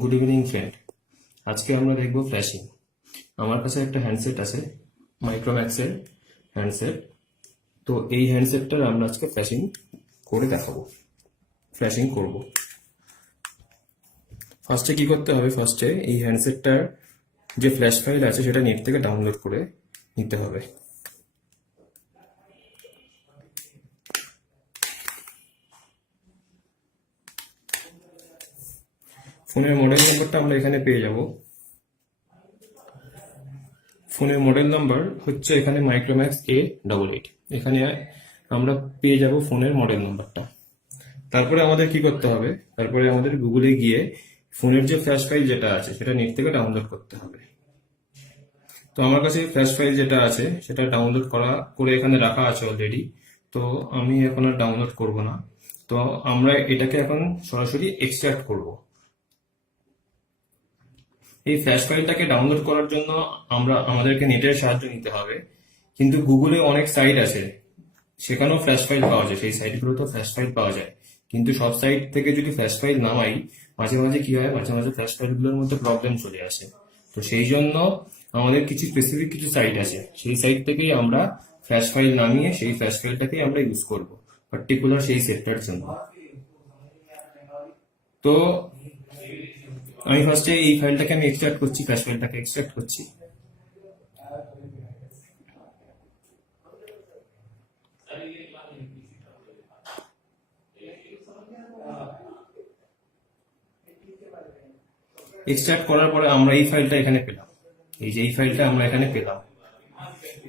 Good evening friend. আজকে আমরা দেখব ফ্ল্যাশিং। আমার কাছে একটা হ্যান্ডসেট আছে, মাইক্রোম্যাক্সের হ্যান্ডসেট। তো এই হ্যান্ডসেটটার আমরা আজকে ফ্ল্যাশিং করে দেখাবো, ফ্ল্যাশিং করব। ফার্স্টে কি করতে হবে? ফার্স্টে এই হ্যান্ডসেটটার যে ফ্ল্যাশ ফাইল আছে সেটা নেট থেকে ডাউনলোড করে নিতে হবে। ফোনের মডেল নাম্বারটা আমরা এখানে পেয়ে যাব। ফোনের মডেল নাম্বার হচ্ছে এখানে মাইক্রোম্যাক্স A88। এখানে আমরা পেয়ে যাব ফোনের মডেল নাম্বারটা। তারপরে আমাদের কি করতে হবে? তারপরে আমাদের গুগলে গিয়ে ফোনের যে ফ্ল্যাশ ফাইল যেটা আছে সেটা নেট থেকে ডাউনলোড করতে হবে। তো আমার কাছে ফ্ল্যাশ ফাইল যেটা আছে সেটা ডাউনলোড করে এখানে রাখা আছে অলরেডি। তো আমি এখন আর ডাউনলোড করব না। তো আমরা এটাকে এখন সরাসরি এক্সট্রাক্ট করব। এই ফ্ল্যাশ ফাইলটাকে ডাউনলোড করার জন্য আমাদেরকে নেটের সাহায্য নিতে হবে। কিন্তু গুগলে অনেক সাইট আছে, সেখানেও ফ্ল্যাশ ফাইল পাওয়া যায়, সেই সাইটগুলোতেও ফ্ল্যাশ ফাইল পাওয়া যায়। কিন্তু সব সাইট থেকে যদি ফ্ল্যাশ ফাইল নামাই, মাঝে মাঝে কি হয়, মাঝে মাঝে ফ্ল্যাশ ফাইলগুলোর মধ্যে প্রবলেম চলে আসে। তো সেই জন্য আমাদের কিছু স্পেসিফিক কিছু সাইট আছে, সেই সাইট থেকেই আমরা ফ্ল্যাশ ফাইল নামিয়ে সেই ফ্ল্যাশ ফাইলটাকেই আমরা ইউজ করব পার্টিকুলার সেই সেটটার জন্য। তো আমি ফার্স্টে এই ফাইলটাকে আমি এক্সট্রাক্ট করছি, ফ্ল্যাশ ফাইলটাকে এক্সট্রাক্ট করছি। এক্সট্রাক্ট করার পরে আমরা এই ফাইলটা এখানে পেলাম। এই যে এই ফাইলটা আমরা এখানে পেলাম,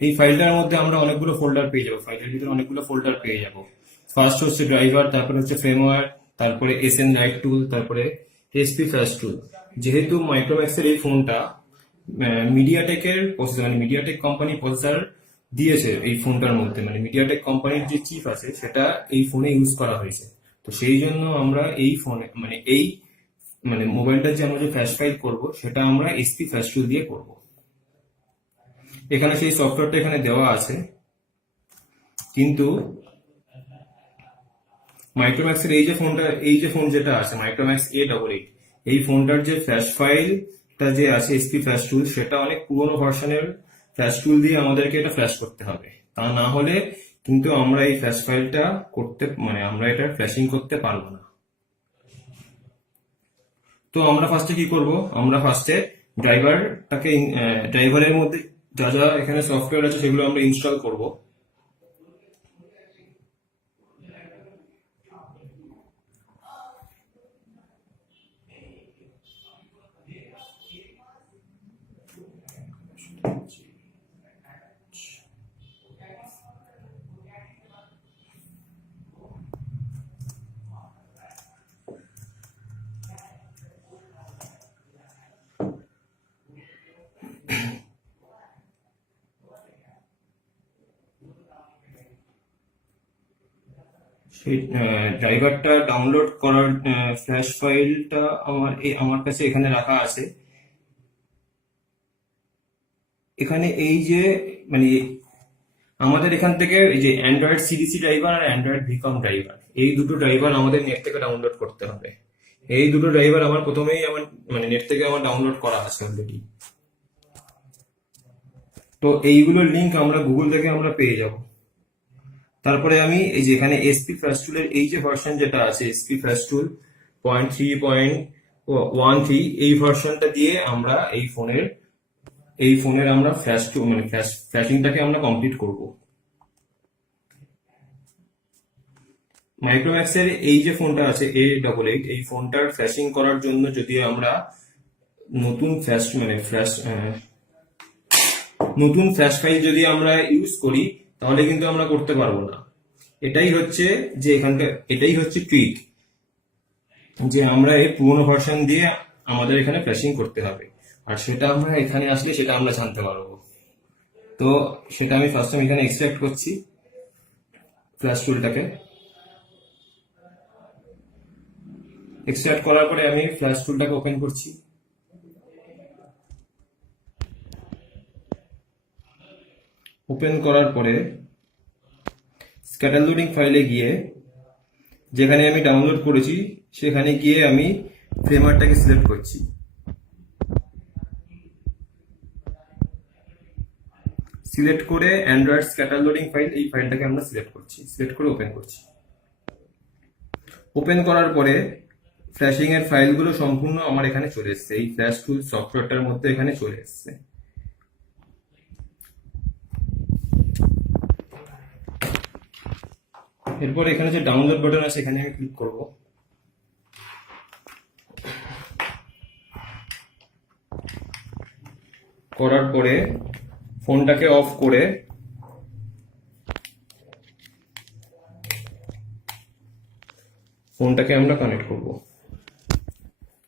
এই ফাইলটার মধ্যে আমরা অনেকগুলো ফোল্ডার পেয়ে যাবো। ফাইলের ভিতরে অনেকগুলো ফোল্ডার পেয়ে যাবো। ফার্স্ট হচ্ছে ড্রাইভার, তারপরে হচ্ছে ফ্রেমওয়্যার, তারপরে SN রাইট টুল, তারপরে SP ফ্ল্যাশ টুল। যেহেতু মাইক্রোম্যাক্সের এই ফোনটা মিডিয়াটেকের প্রসেসর, মানে মিডিয়াটেক কোম্পানি প্রসেসর দিয়েছে এই ফোনটার মধ্যে, মানে মিডিয়াটেক কোম্পানির যে চিপ আছে সেটা এই ফোনে ইউজ করা হয়েছে। তো সেই জন্য আমরা এই ফোনে মানে মোবাইলটার যে আমরা যে ফ্ল্যাশ ফাইল করবো সেটা আমরা SP ফ্ল্যাশ টুল দিয়ে করবো। এখানে সেই সফটওয়্যারটা এখানে দেওয়া আছে, কিন্তু মাইক্রোম্যাক্সের এই যে ফোন যেটা আছে মাইক্রোম্যাক্স A88, এই ফোনটার যে ফ্ল্যাশ ফাইলটা যে আছে SP ফ্ল্যাশ টুল, সেটা অনেক পুরোনো ভার্সনের ফ্ল্যাশ টুল দিয়ে আমাদেরকে এটা ফ্ল্যাশ করতে হবে। তা না হলে কিন্তু আমরা এই ফ্ল্যাশ ফাইলটা আমরা এটা ফ্ল্যাশিং করতে পারবো না। তো আমরা ফার্স্টে কি করব? আমরা ফার্স্টে ড্রাইভারের মধ্যে যা যা এখানে সফটওয়্যার আছে সেগুলো আমরা ইনস্টল করব। সেই ড্রাইভারটা ডাউনলোড করার ফ্ল্যাশ ফাইলটা আমার কাছে এখানে রাখা আছে। এখানে এই যে মানে আমাদের এখান থেকে এই যে অ্যান্ড্রয়েড CDC ড্রাইভার আর অ্যান্ড্রয়েড ভিকম ড্রাইভার, এই দুটো ড্রাইভার আমাদের নেট থেকে ডাউনলোড করতে হবে। এই দুটো ড্রাইভার আমার প্রথমেই নেট থেকে আমার ডাউনলোড করা আছে অলরেডি। তো এইগুলোর লিঙ্ক আমরা গুগল থেকে আমরা পেয়ে যাব। তারপরে আমি এই যে এখানে SP ফ্ল্যাশ টুলের এই যে ভার্সন যেটা আছে, SP ফ্ল্যাশ টুল 0.3.13, এই ভার্সনটা দিয়ে আমরা এই ফোনের আমরা ফ্ল্যাশিংটাকে আমরা কমপ্লিট করব। মাইক্রোম্যাক্সের এই যে ফোনটা আছে A88, এই ফোনটার ফ্ল্যাশিং করার জন্য যদি আমরা নতুন ফ্ল্যাশ ফাইল যদি আমরা ইউজ করি তাহলে কিন্তু আমরা করতে পারবো না। এটাই হচ্ছে ট্রিক, যে আমরা এই পুরোনো ভার্সন দিয়ে আমাদের এখানে ফ্ল্যাশিং করতে হবে। আর সেটা আমরা এখানে আসলে সেটা আমরা জানতে পারবো। তো সেটা আমি ফার্স্ট টাইম এখানে এক্সট্রাক্ট করছি ফ্ল্যাশ টুলটাকে। এক্সট্রাক্ট করার পরে আমি ফ্ল্যাশ টুলটাকে ওপেন করছি। ওপেন করার পরে স্ক্যাটার লোডিং ফাইলে গিয়ে যেখানে আমি ডাউনলোড করেছি সেখানে গিয়ে আমি ফ্রেমারটাকে সিলেক্ট করছি, সিলেক্ট করে অ্যান্ড্রয়েড স্ক্যাটার লোডিং ফাইল, এই ফাইলটাকে আমরা সিলেক্ট করছি, সিলেক্ট করে ওপেন করছি। ওপেন করার পরে ফ্ল্যাশিং এর ফাইলগুলো সম্পূর্ণ আমার এখানে চলে এসেছে, এই ফ্ল্যাশ টুল সফটওয়্যারটার মধ্যে এখানে চলে এসেছে। এরপর এখানে যে ডাউনলোড বাটন আছে এখানে আমি ক্লিক করব। করার পরে ফোনটাকে অফ করে ফোনটাকে আমরা কানেক্ট করব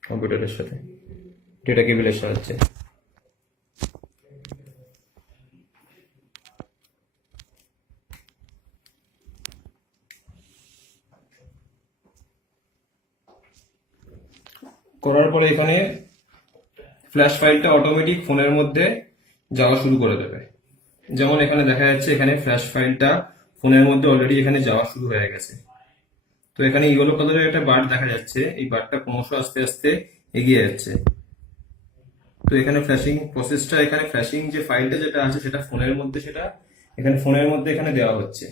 কম্পিউটারের সাথে ডেটা কেবলের সাহায্যে। করার পরে এখানে ফ্ল্যাশ ফাইলটা অটোমেটিক ফোনের মধ্যে যাওয়া শুরু করে দেবে। যেমন এখানে দেখা যাচ্ছে এখানে ফ্ল্যাশ ফাইলটা ফোনের মধ্যে অলরেডি এখানে যাওয়া শুরু হয়ে গেছে। তো এখানে ইয়েলো কালারের একটা বার দেখা যাচ্ছে, এই বারটা ক্রমশ আস্তে আস্তে এগিয়ে যাচ্ছে। তো এখানে ফ্ল্যাশিং প্রসেসটা, এখানে ফ্ল্যাশিং যে ফাইলটা যেটা আছে সেটা ফোনের মধ্যে, সেটা এখানে ফোনের মধ্যে এখানে দেওয়া হচ্ছে।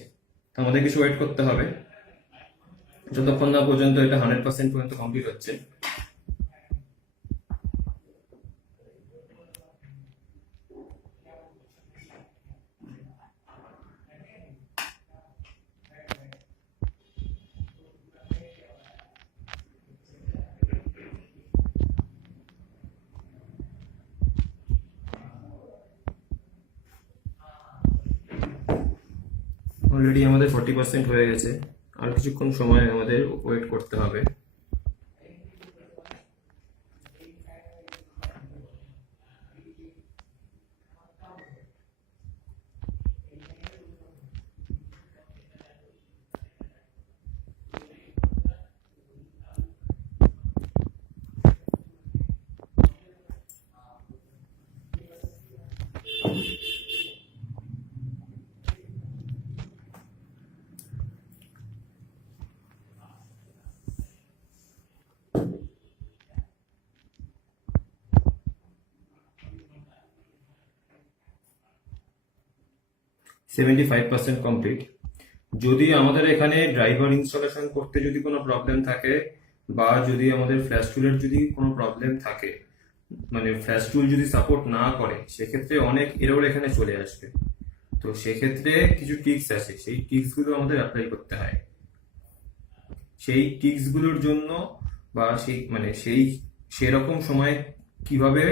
তো আমাদের কিছু ওয়েট করতে হবে যতক্ষণ না পর্যন্ত এটা 100% পর্যন্ত কমপ্লিট হচ্ছে। অলরেডি আমাদের 40% হয়ে গেছে, আর কিছুক্ষণ সময় আমাদের ওয়েট করতে হবে। Seventy 75% complete. যদি আমাদের এখানে ড্রাইভার ইনস্টলেশন করতে যদি কোনো প্রবলেম থাকে, বা যদি আমাদের ফ্ল্যাশ টুলের যদি কোনো প্রবলেম থাকে, মানে ফ্ল্যাশ টুল যদি সাপোর্ট না করে, সেক্ষেত্রে অনেক এরর এখানে চলে আসবে। তো সেক্ষেত্রে কিছু টিপস আছে, সেই টিপস গুলো আমাদের অ্যাপ্লাই করতে হয়। সেই টিপস গুলোর জন্য বা সেই সেরকম সময় কিভাবে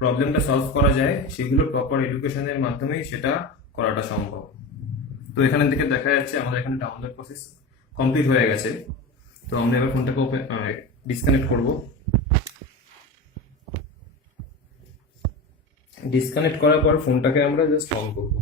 প্রবলেমটা সলভ করা যায়, সেগুলো প্রপার এডুকেশনের মাধ্যমেই সেটা করাটা সম্ভব। তো এখানে থেকে দেখা যাচ্ছে আমাদের এখানে ডাউনলোড প্রসেস কমপ্লিট হয়ে গেছে। তো আমরা এবার ফোনটাকে ডিসকানেক্ট করব। ডিসকানেক্ট করার পর ফোনটাকে আমরা জাস্ট অন করবো।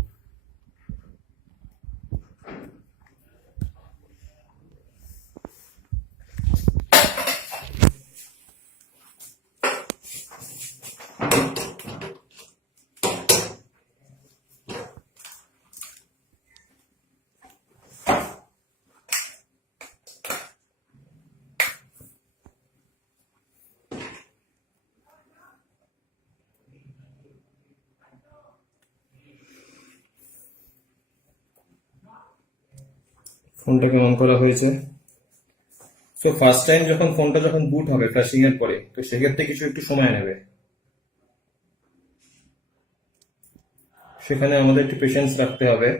ফোনটাকে অন করা হয়েছে। তো ফার্স্ট টাইম যখন ফোনটা যখন বুট হবে ফ্ল্যাশিং এর পরে, তো সেক্ষেত্রে কিছু একটু সময় নেবে, সেখানে আমাদের একটু পেশেন্স রাখতে হবে।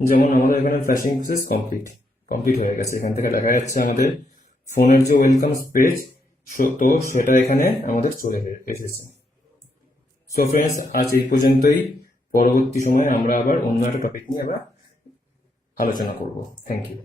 যেমন আমাদের এখানে ফ্ল্যাশিং প্রসেস কমপ্লিট। কমপ্লিট হয়ে গেছে। এখান থেকে দেখা যাচ্ছে আমাদের ফোনের যে ওয়েলকাম পেজ, তো সেটা এখানে আমাদের চলে এসেছে। সো ফ্রেন্ডস, আজ এই পর্যন্তই। পরবর্তী সময়ে আমরা আবার অন্য একটা টপিক নিয়ে আবার আলোচনা করব। Thank you.